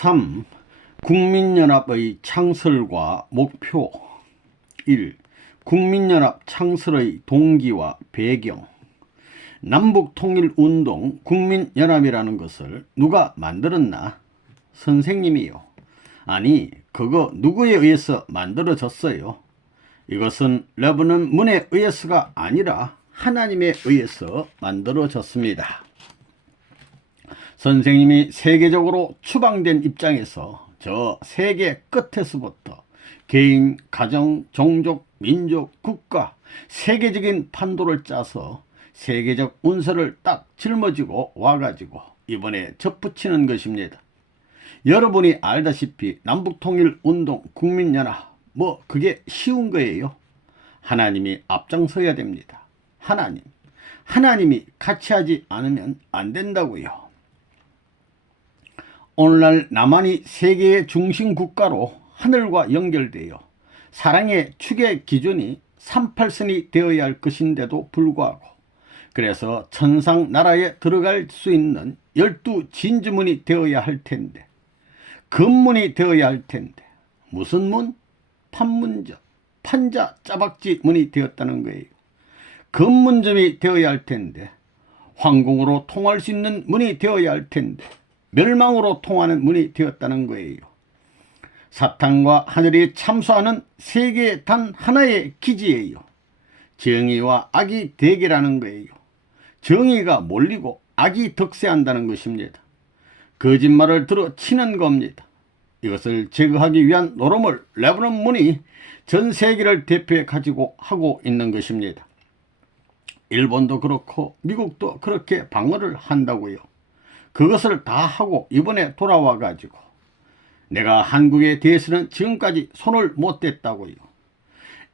3. 국민연합의 창설과 목표. 1. 국민연합 창설의 동기와 배경. 남북통일운동 국민연합이라는 것을 누가 만들었나? 선생님이요. 아니, 그거 누구에 의해서 만들어졌어요? 이것은 레브넌 문에 의해서가 아니라 하나님에 의해서 만들어졌습니다. 선생님이 세계적으로 추방된 입장에서 저 세계 끝에서부터 개인, 가정, 종족, 민족, 국가, 세계적인 판도를 짜서 세계적 운세를 딱 짊어지고 와가지고 이번에 접붙이는 것입니다. 여러분이 알다시피 남북통일운동 국민연합 그게 쉬운 거예요. 하나님이 앞장서야 됩니다. 하나님이 같이 하지 않으면 안 된다고요. 오늘날 남한이 세계의 중심 국가로 하늘과 연결되어 사랑의 축의 기준이 38선이 되어야 할 것인데도 불구하고, 그래서 천상 나라에 들어갈 수 있는 12진주문이 되어야 할 텐데, 금문이 되어야 할 텐데, 무슨 문? 판문점, 판자 짜박지 문이 되었다는 거예요. 금문점이 되어야 할 텐데, 황궁으로 통할 수 있는 문이 되어야 할 텐데, 멸망으로 통하는 문이 되었다는 거예요. 사탄과 하늘이 참수하는 세계 단 하나의 기지예요. 정의와 악이 대결하는 거예요. 정의가 몰리고 악이 득세한다는 것입니다. 거짓말을 들어 치는 겁니다. 이것을 제거하기 위한 노름을 레브넌 문이 전 세계를 대표해 가지고 하고 있는 것입니다. 일본도 그렇고 미국도 그렇게 방어를 한다고요. 그것을 다 하고 이번에 돌아와 가지고 내가 한국에 대해서는 지금까지 손을 못 댔다고요.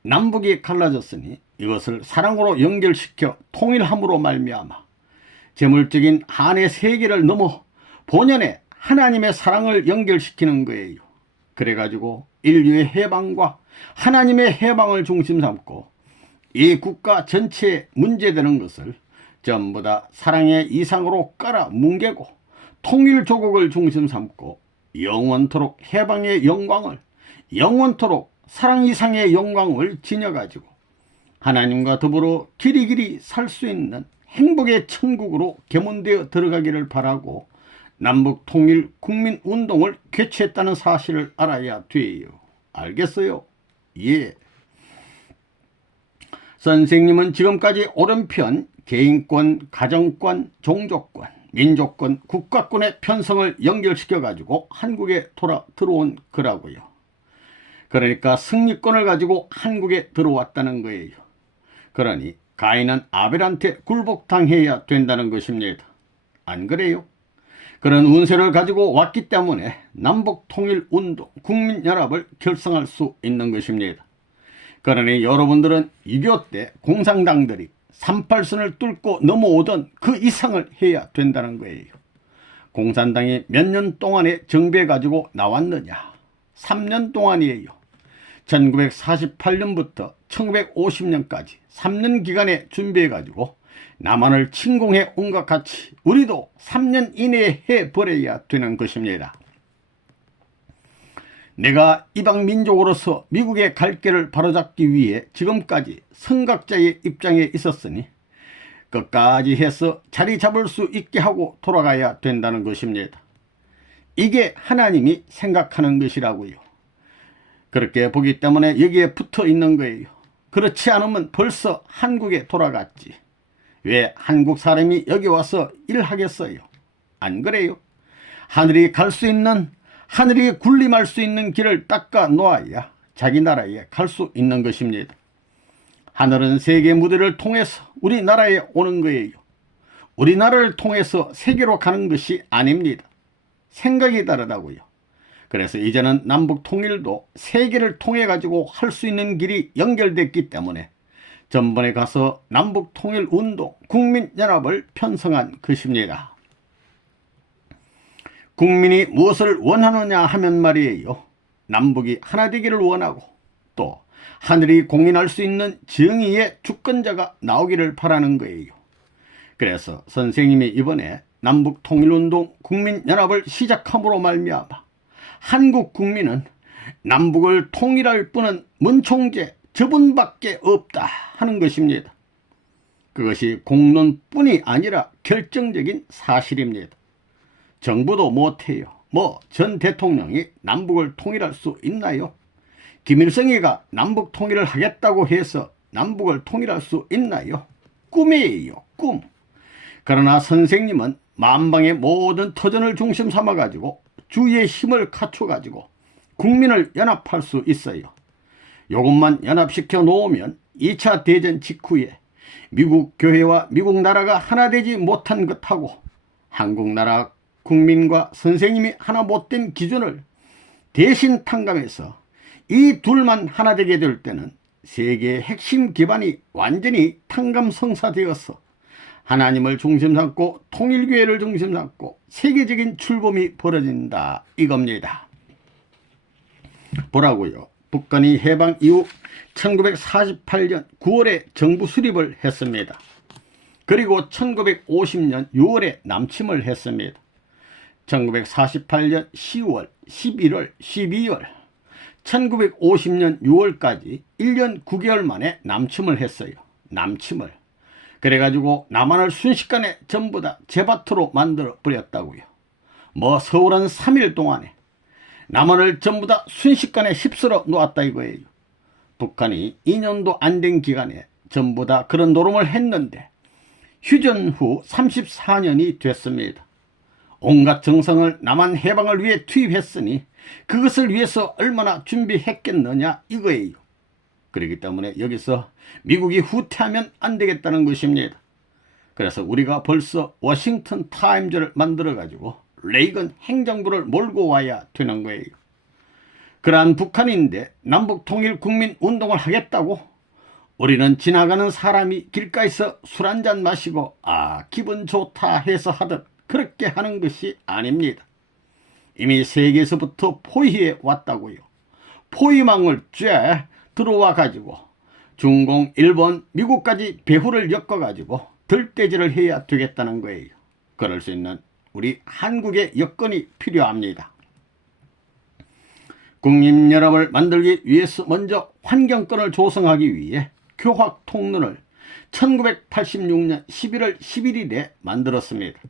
남북이 갈라졌으니 이것을 사랑으로 연결시켜 통일함으로 말미암아 재물적인 한의 세계를 넘어 본연의 하나님의 사랑을 연결시키는 거예요. 그래가지고 인류의 해방과 하나님의 해방을 중심 삼고 이 국가 전체에 문제되는 것을 전부 다 사랑의 이상으로 깔아 뭉개고 통일조국을 중심 삼고 영원토록 해방의 영광을, 영원토록 사랑 이상의 영광을 지녀가지고 하나님과 더불어 길이길이 살 수 있는 행복의 천국으로 개문되어 들어가기를 바라고 남북통일 국민운동을 개최했다는 사실을 알아야 돼요. 알겠어요? 예. 선생님은 지금까지 오른편 개인권, 가정권, 종족권, 민족권, 국가권의 편성을 연결시켜 가지고 한국에 들어온 거라고요. 그러니까 승리권을 가지고 한국에 들어왔다는 거예요. 그러니 가인은 아벨한테 굴복당해야 된다는 것입니다. 안 그래요? 그런 운세를 가지고 왔기 때문에 남북통일운동 국민연합을 결성할 수 있는 것입니다. 그러니 여러분들은 6.25 때 공산당들이 38선을 뚫고 넘어오던 그 이상을 해야 된다는 거예요. 공산당이 몇 년 동안에 정비해 가지고 나왔느냐? 3년 동안이에요. 1948년부터 1950년까지 3년 기간에 준비해 가지고 남한을 침공해 온 것 같이 우리도 3년 이내에 해버려야 되는 것입니다. 내가 이방민족으로서 미국의 갈 길을 바로잡기 위해 지금까지 선각자의 입장에 있었으니 끝까지 해서 자리 잡을 수 있게 하고 돌아가야 된다는 것입니다. 이게 하나님이 생각하는 것이라고요. 그렇게 보기 때문에 여기에 붙어 있는 거예요. 그렇지 않으면 벌써 한국에 돌아갔지. 왜 한국 사람이 여기 와서 일하겠어요? 안 그래요? 하늘이 갈 수 있는, 하늘이 군림할 수 있는 길을 닦아 놓아야 자기 나라에 갈 수 있는 것입니다. 하늘은 세계 무대를 통해서 우리나라에 오는 거예요. 우리나라를 통해서 세계로 가는 것이 아닙니다. 생각이 다르다고요. 그래서 이제는 남북 통일도 세계를 통해 가지고 할 수 있는 길이 연결됐기 때문에 전번에 가서 남북 통일 운동 국민연합을 편성한 것입니다. 국민이 무엇을 원하느냐 하면 말이에요. 남북이 하나 되기를 원하고 또 하늘이 공인할 수 있는 정의의 주권자가 나오기를 바라는 거예요. 그래서 선생님이 이번에 남북통일운동 국민연합을 시작함으로 말미암아 한국 국민은 남북을 통일할 뿐은 문총재 저분밖에 없다 하는 것입니다. 그것이 공론뿐이 아니라 결정적인 사실입니다. 정부도 못해요. 전 대통령이 남북을 통일할 수 있나요? 김일성이가 남북 통일을 하겠다고 해서 남북을 통일할 수 있나요? 꿈이에요, 꿈. 그러나 선생님은 만방의 모든 터전을 중심 삼아가지고 주위의 힘을 갖춰가지고 국민을 연합할 수 있어요. 이것만 연합시켜 놓으면 2차 대전 직후에 미국 교회와 미국 나라가 하나 되지 못한 것하고 한국 나라 국민과 선생님이 하나 못된 기준을 대신 탕감해서 이 둘만 하나 되게 될 때는 세계의 핵심 기반이 완전히 탕감성사되어서 하나님을 중심 삼고 통일교회를 중심 삼고 세계적인 출범이 벌어진다 이겁니다. 보라고요. 북한이 해방 이후 1948년 9월에 정부 수립을 했습니다. 그리고 1950년 6월에 남침을 했습니다. 1948년 10월, 11월, 12월, 1950년 6월까지 1년 9개월 만에 남침을 했어요. 남침을. 그래가지고 남한을 순식간에 전부 다 제밭으로 만들어 버렸다고요. 서울은 3일 동안에 남한을 전부 다 순식간에 휩쓸어 놓았다 이거예요. 북한이 2년도 안 된 기간에 전부 다 그런 노름을 했는데 휴전 후 34년이 됐습니다. 온갖 정성을 남한 해방을 위해 투입했으니 그것을 위해서 얼마나 준비했겠느냐 이거예요. 그렇기 때문에 여기서 미국이 후퇴하면 안 되겠다는 것입니다. 그래서 우리가 벌써 워싱턴 타임즈를 만들어 가지고 레이건 행정부를 몰고 와야 되는 거예요. 그러한 북한인데 남북통일 국민운동을 하겠다고 우리는 지나가는 사람이 길가에서 술 한잔 마시고 기분 좋다 해서 하듯 그렇게 하는 것이 아닙니다. 이미 세계에서부터 포위해 왔다고요. 포위망을 쫙 들어와 가지고 중공, 일본, 미국까지 배후를 엮어 가지고 들떼질을 해야 되겠다는 거예요. 그럴 수 있는 우리 한국의 여건이 필요합니다. 국민연합을 만들기 위해서 먼저 환경권을 조성하기 위해 교학통론을 1986년 11월 11일에 만들었습니다.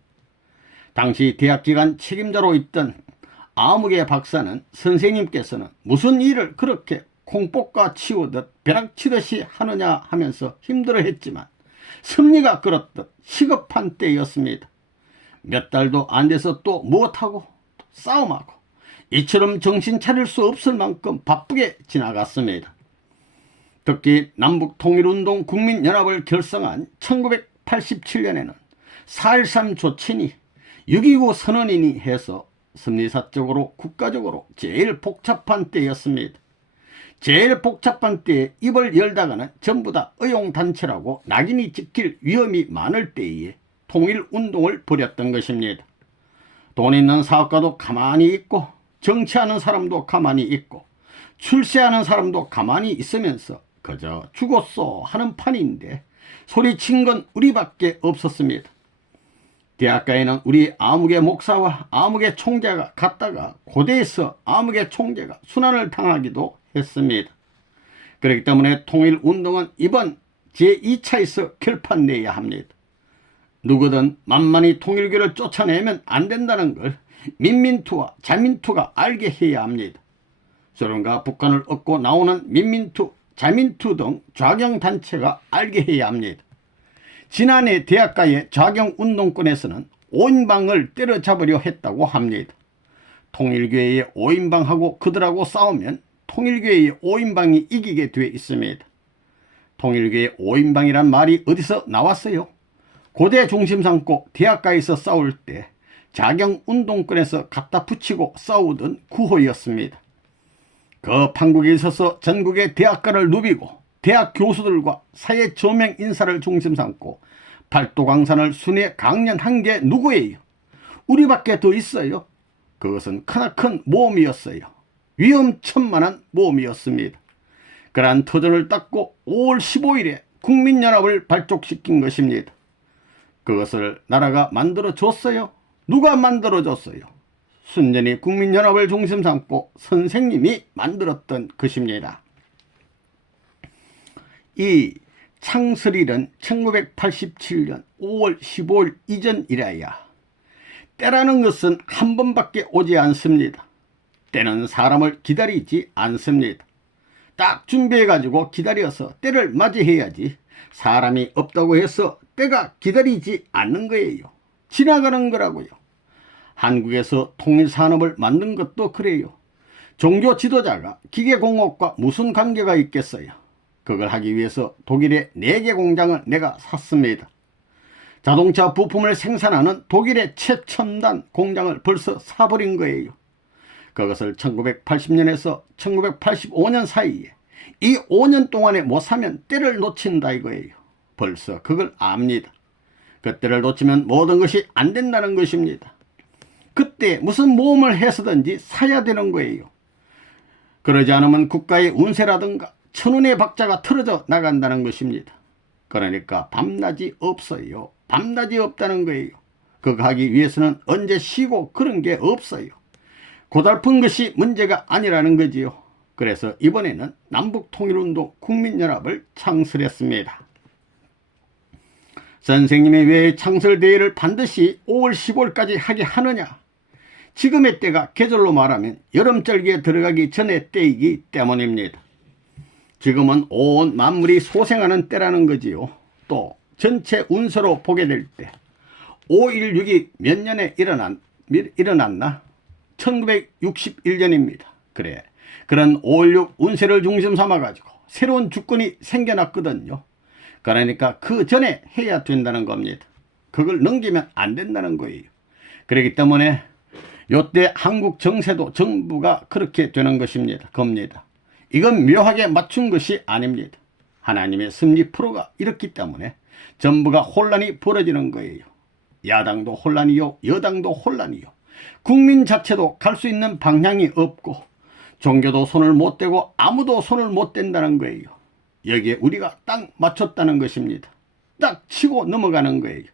당시 대학기관 책임자로 있던 아무개 박사는 선생님께서는 무슨 일을 그렇게 콩볶아 치우듯 벼락치듯이 하느냐 하면서 힘들어했지만 섭리가 끌었듯 시급한 때였습니다. 몇 달도 안 돼서 또 무엇하고 싸움하고 이처럼 정신 차릴 수 없을 만큼 바쁘게 지나갔습니다. 특히 남북통일운동 국민연합을 결성한 1987년에는 4.13 조친이 6.29 선언이니 해서 심리사적으로 국가적으로 제일 복잡한 때였습니다. 제일 복잡한 때에 입을 열다가는 전부 다 의용단체라고 낙인이 찍힐 위험이 많을 때에 통일운동을 벌였던 것입니다. 돈 있는 사업가도 가만히 있고 정치하는 사람도 가만히 있고 출세하는 사람도 가만히 있으면서 그저 죽었어 하는 판인데 소리친 건 우리밖에 없었습니다. 대학가에는 우리 아무개 목사와 아무개 총재가 갔다가 고대에서 아무개 총재가 순환을 당하기도 했습니다. 그렇기 때문에 통일운동은 이번 제2차에서 결판내야 합니다. 누구든 만만히 통일교를 쫓아내면 안 된다는 걸 민민투와 자민투가 알게 해야 합니다. 소련과 북한을 얻고 나오는 민민투, 자민투 등 좌경단체가 알게 해야 합니다. 지난해 대학가의 좌경운동권에서는 5인방을 때려잡으려 했다고 합니다. 통일교회의 5인방하고 그들하고 싸우면 통일교회의 5인방이 이기게 돼 있습니다. 통일교회 5인방이란 말이 어디서 나왔어요? 고대 중심 삼고 대학가에서 싸울 때 자경운동권에서 갖다 붙이고 싸우던 구호였습니다. 그 판국에 있어서 전국의 대학가를 누비고 대학 교수들과 사회 저명 인사를 중심 삼고 팔도강산을 순회 강연한 게 누구예요? 우리밖에 더 있어요. 그것은 크나큰 모험이었어요. 위험천만한 모험이었습니다. 그러한 터전을 닦고 5월 15일에 국민연합을 발족시킨 것입니다. 그것을 나라가 만들어줬어요? 누가 만들어줬어요? 순전히 국민연합을 중심 삼고 선생님이 만들었던 것입니다. 이 창설일은 1987년 5월 15일 이전이라야 때라는 것은 한 번밖에 오지 않습니다. 때는 사람을 기다리지 않습니다. 딱 준비해가지고 기다려서 때를 맞이해야지 사람이 없다고 해서 때가 기다리지 않는 거예요. 지나가는 거라고요. 한국에서 통일산업을 만든 것도 그래요. 종교 지도자가 기계공업과 무슨 관계가 있겠어요. 그걸 하기 위해서 독일의 4개 공장을 내가 샀습니다. 자동차 부품을 생산하는 독일의 최첨단 공장을 벌써 사버린 거예요. 그것을 1980년에서 1985년 사이에 이 5년 동안에 못 사면 때를 놓친다 이거예요. 벌써 그걸 압니다. 그때를 놓치면 모든 것이 안 된다는 것입니다. 그때 무슨 모험을 해서든지 사야 되는 거예요. 그러지 않으면 국가의 운세라든가 천운의 박자가 틀어져 나간다는 것입니다. 그러니까 밤낮이 없어요. 밤낮이 없다는 거예요. 그거 하기 위해서는 언제 쉬고 그런 게 없어요. 고달픈 것이 문제가 아니라는 거지요. 그래서 이번에는 남북통일운동 국민연합을 창설했습니다. 선생님이 왜 창설대회를 반드시 5월 15일까지 하게 하느냐? 지금의 때가 계절로 말하면 여름절기에 들어가기 전의 때이기 때문입니다. 지금은 온 만물이 소생하는 때라는 거지요. 또 전체 운서로 보게 될 때 5.16이 몇 년에 일어났나? 1961년입니다. 그래, 그런 5.16 운세를 중심 삼아가지고 새로운 주권이 생겨났거든요. 그러니까 그 전에 해야 된다는 겁니다. 그걸 넘기면 안 된다는 거예요. 그렇기 때문에 요때 한국 정세도 정부가 그렇게 되는 것입니다. 겁니다. 이건 묘하게 맞춘 것이 아닙니다. 하나님의 섭리 프로가 이렇기 때문에 전부가 혼란이 벌어지는 거예요. 야당도 혼란이요, 여당도 혼란이요. 국민 자체도 갈 수 있는 방향이 없고 종교도 손을 못 대고 아무도 손을 못 댄다는 거예요. 여기에 우리가 딱 맞췄다는 것입니다. 딱 치고 넘어가는 거예요.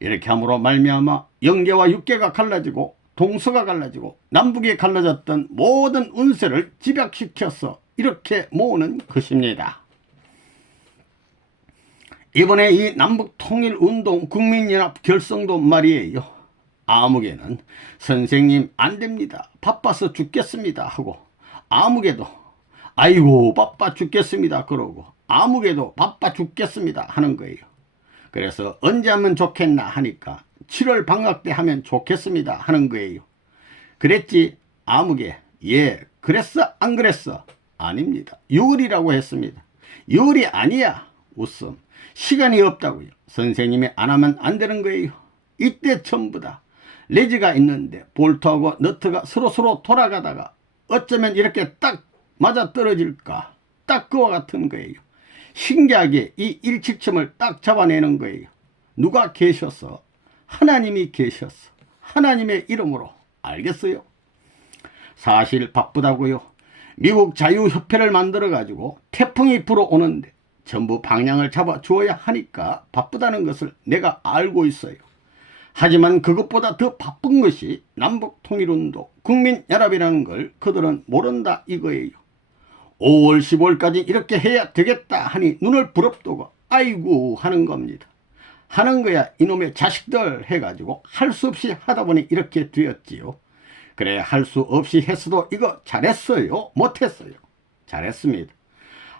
이렇게 함으로 말미암아 영계와 육계가 갈라지고 동서가 갈라지고 남북이 갈라졌던 모든 운세를 집약시켜서 이렇게 모으는 것입니다. 이번에 이 남북통일운동 국민연합 결성도 말이에요. 아무개는 선생님 안됩니다. 바빠서 죽겠습니다 하고, 아무개도 아이고 바빠 죽겠습니다 그러고, 아무개도 바빠 죽겠습니다 하는 거예요. 그래서 언제 하면 좋겠나 하니까 7월 방학 때 하면 좋겠습니다 하는 거예요. 그랬지 아무개 예 그랬어 안 그랬어? 아닙니다. 6월이라고 했습니다. 6월이 아니야. 웃음. 시간이 없다고요. 선생님이 안 하면 안 되는 거예요. 이때 전부 다 레지가 있는데 볼트하고 너트가 서로 돌아가다가 어쩌면 이렇게 딱 맞아떨어질까, 딱 그와 같은 거예요. 신기하게 이 일직점을 딱 잡아내는 거예요. 누가 계셔서? 하나님이 계셔서 하나님의 이름으로. 알겠어요? 사실 바쁘다고요. 미국 자유협회를 만들어 가지고 태풍이 불어오는데 전부 방향을 잡아 주어야 하니까 바쁘다는 것을 내가 알고 있어요. 하지만 그것보다 더 바쁜 것이 남북통일운동 국민연합이라는 걸 그들은 모른다 이거예요. 5월 15일까지 이렇게 해야 되겠다 하니 눈을 부릅뜨고 아이고 하는 겁니다. 하는 거야 이놈의 자식들 해가지고 할 수 없이 하다 보니 이렇게 되었지요. 그래 할 수 없이 했어도 이거 잘했어요? 못했어요? 잘했습니다.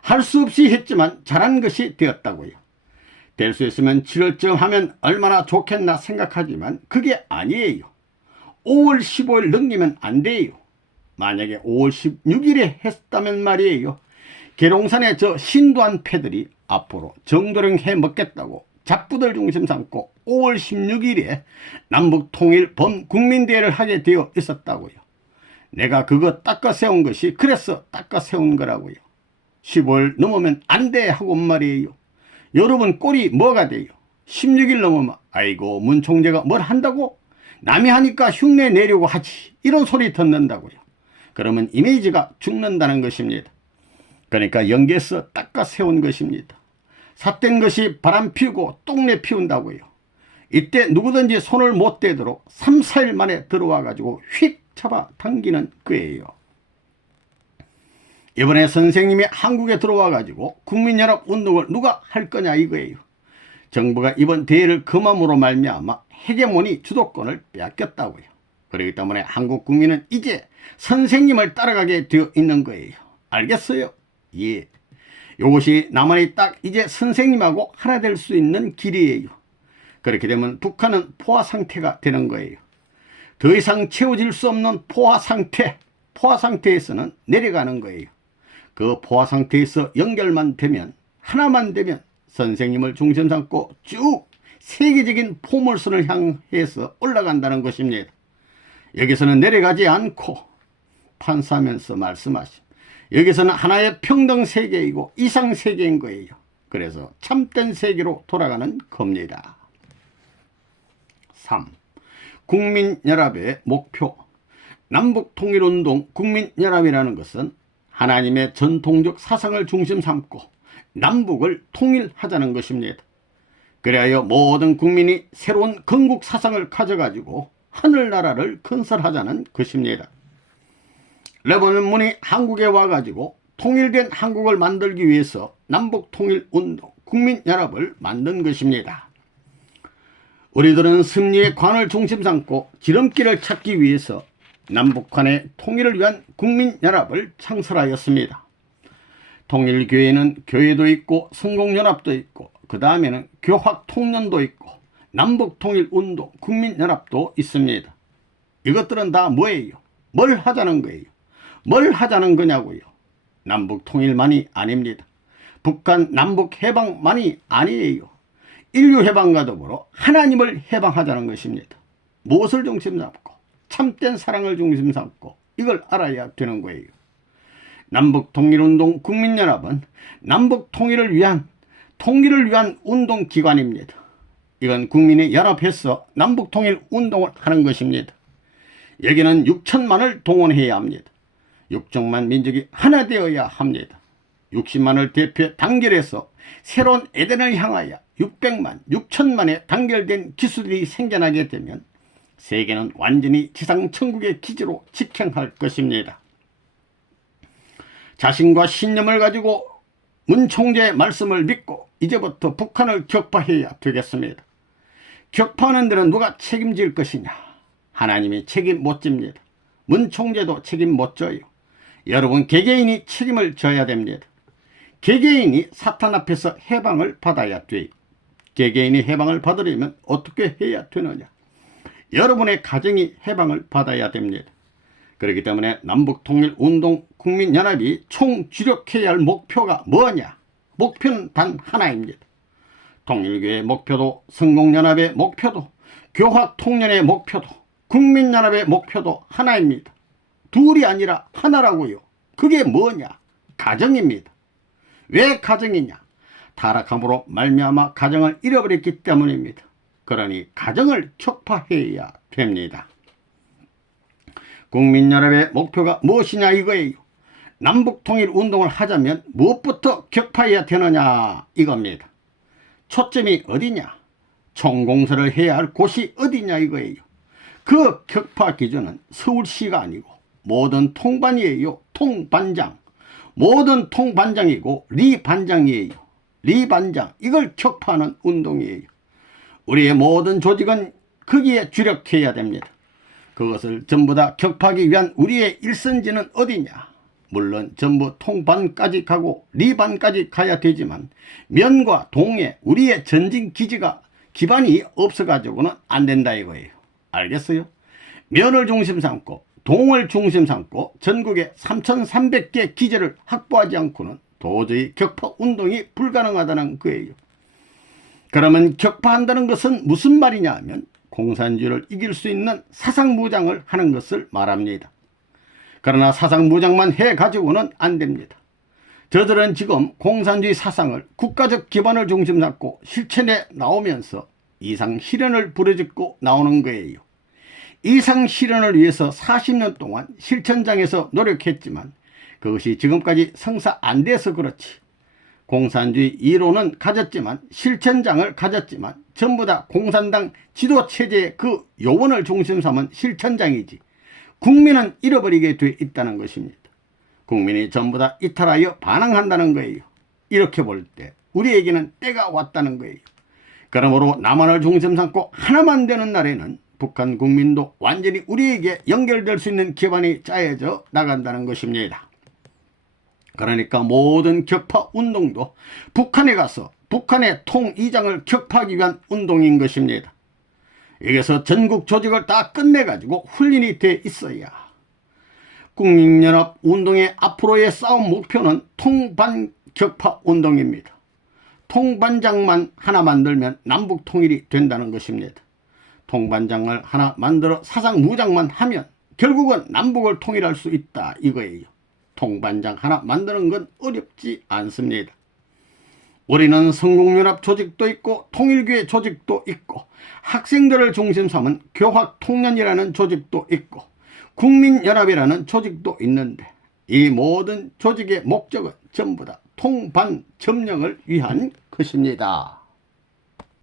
할 수 없이 했지만 잘한 것이 되었다고요. 될 수 있으면 7월쯤 하면 얼마나 좋겠나 생각하지만 그게 아니에요. 5월 15일 넘기면 안 돼요. 만약에 5월 16일에 했다면 말이에요. 계룡산의 저 신도한 패들이 앞으로 정도령 해 먹겠다고 잡부들 중심 삼고 5월 16일에 남북통일 범국민대회를 하게 되어 있었다고요. 내가 그거 닦아 세운 것이 그래서 닦아 세운 거라고요. 15일 넘으면 안 돼 하고 말이에요. 여러분 꼴이 뭐가 돼요? 16일 넘으면 아이고 문 총재가 뭘 한다고? 남이 하니까 흉내 내려고 하지 이런 소리 듣는다고요. 그러면 이미지가 죽는다는 것입니다. 그러니까 연계해서 닦아 세운 것입니다. 삿된 것이 바람 피우고 똥내 피운다고요. 이때 누구든지 손을 못 대도록 3, 4일 만에 들어와 가지고 휙 잡아 당기는 거예요. 이번에 선생님이 한국에 들어와 가지고 국민연합운동을 누가 할 거냐 이거예요. 정부가 이번 대회를 금함으로 말미암아 헤게모니 주도권을 빼앗겼다고요. 그렇기 때문에 한국 국민은 이제 선생님을 따라가게 되어 있는 거예요. 알겠어요? 예. 이것이 남한이 딱 이제 선생님하고 하나 될 수 있는 길이에요. 그렇게 되면 북한은 포화 상태가 되는 거예요. 더 이상 채워질 수 없는 포화 상태에서는 내려가는 거예요. 그 포화 상태에서 연결만 되면, 하나만 되면 선생님을 중심 삼고 쭉 세계적인 포물선을 향해서 올라간다는 것입니다. 여기서는 내려가지 않고 판사하면서 말씀하신, 여기서는 하나의 평등 세계이고 이상 세계인 거예요. 그래서 참된 세계로 돌아가는 겁니다. 3. 국민연합의 목표. 남북통일운동 국민연합이라는 것은 하나님의 전통적 사상을 중심 삼고 남북을 통일하자는 것입니다. 그리하여 모든 국민이 새로운 건국 사상을 가져가지고 하늘나라를 건설하자는 것입니다. 레버넌문이 한국에 와가지고 통일된 한국을 만들기 위해서 남북통일운동 국민연합을 만든 것입니다. 우리들은 승리의 관을 중심 삼고 지름길을 찾기 위해서 남북한의 통일을 위한 국민연합을 창설하였습니다. 통일교회는 교회도 있고 성공연합도 있고 그 다음에는 교학통련도 있고 남북통일운동 국민연합도 있습니다. 이것들은 다 뭐예요? 뭘 하자는 거예요? 뭘 하자는 거냐고요? 남북통일만이 아닙니다. 북한 남북 해방만이 아니에요. 인류 해방과 더불어 하나님을 해방하자는 것입니다. 무엇을 중심 삼고? 참된 사랑을 중심 삼고 이걸 알아야 되는 거예요. 남북통일운동 국민연합은 남북통일을 위한 운동기관입니다. 이건 국민이 연합해서 남북통일운동을 하는 것입니다. 여기는 6천만을 동원해야 합니다. 6천만 민족이 하나 되어야 합니다. 60만을 대표 단결해서 새로운 에덴을 향하여 600만, 6천만의 단결된 기술이 생겨나게 되면 세계는 완전히 지상천국의 기지로 직행할 것입니다. 자신과 신념을 가지고 문 총재의 말씀을 믿고 이제부터 북한을 격파해야 되겠습니다. 격파하는 데는 누가 책임질 것이냐? 하나님이 책임 못 집니다. 문 총재도 책임 못 져요. 여러분 개개인이 책임을 져야 됩니다. 개개인이 사탄 앞에서 해방을 받아야 돼요. 개개인이 해방을 받으려면 어떻게 해야 되느냐? 여러분의 가정이 해방을 받아야 됩니다. 그렇기 때문에 남북통일운동 국민연합이 총주력해야 할 목표가 뭐냐? 목표는 단 하나입니다. 통일교의 목표도, 성공연합의 목표도, 교학통련의 목표도, 국민연합의 목표도 하나입니다. 둘이 아니라 하나라고요. 그게 뭐냐? 가정입니다. 왜 가정이냐? 타락함으로 말미암아 가정을 잃어버렸기 때문입니다. 그러니 가정을 격파해야 됩니다. 국민연합의 목표가 무엇이냐 이거예요. 남북통일운동을 하자면 무엇부터 격파해야 되느냐 이겁니다. 초점이 어디냐? 총공세를 해야 할 곳이 어디냐 이거예요. 그 격파 기준은 서울시가 아니고 모든 통반이에요. 통반장. 모든 통반장이고 리반장이에요. 리반장. 이걸 격파하는 운동이에요. 우리의 모든 조직은 거기에 주력해야 됩니다. 그것을 전부 다 격파하기 위한 우리의 일선지는 어디냐? 물론 전부 통반까지 가고 리반까지 가야 되지만 면과 동에 우리의 전진 기반이 없어가지고는 안 된다 이거예요. 알겠어요? 면을 중심 삼고 동을 중심 삼고 전국에 3,300개 기지를 확보하지 않고는 도저히 격파 운동이 불가능하다는 거예요. 그러면 격파한다는 것은 무슨 말이냐 하면 공산주의를 이길 수 있는 사상무장을 하는 것을 말합니다. 그러나 사상무장만 해가지고는 안 됩니다. 저들은 지금 공산주의 사상을 국가적 기반을 중심 삼고 실천에 나오면서 이상실현을 부르짖고 나오는 거예요. 이상실현을 위해서 40년 동안 실천장에서 노력했지만 그것이 지금까지 성사 안 돼서 그렇지. 공산주의 이론은 가졌지만 실천장을 가졌지만 전부 다 공산당 지도체제의 그 요원을 중심 삼은 실천장이지 국민은 잃어버리게 돼 있다는 것입니다. 국민이 전부 다 이탈하여 반항한다는 거예요. 이렇게 볼 때 우리에게는 때가 왔다는 거예요. 그러므로 남한을 중심 삼고 하나만 되는 날에는 북한 국민도 완전히 우리에게 연결될 수 있는 기반이 짜여져 나간다는 것입니다. 그러니까 모든 격파 운동도 북한에 가서 북한의 통이장을 격파하기 위한 운동인 것입니다. 여기서 전국 조직을 다 끝내가지고 훈련이 돼 있어야. 국민연합 운동의 앞으로의 싸움 목표는 통반격파 운동입니다. 통반장만 하나 만들면 남북 통일이 된다는 것입니다. 통반장을 하나 만들어 사상 무장만 하면 결국은 남북을 통일할 수 있다 이거예요. 통반장 하나 만드는 건 어렵지 않습니다. 우리는 성공연합 조직도 있고 통일교회 조직도 있고 학생들을 중심 삼은 교학통련이라는 조직도 있고 국민연합이라는 조직도 있는데 이 모든 조직의 목적은 전부 다 통반 점령을 위한 것입니다.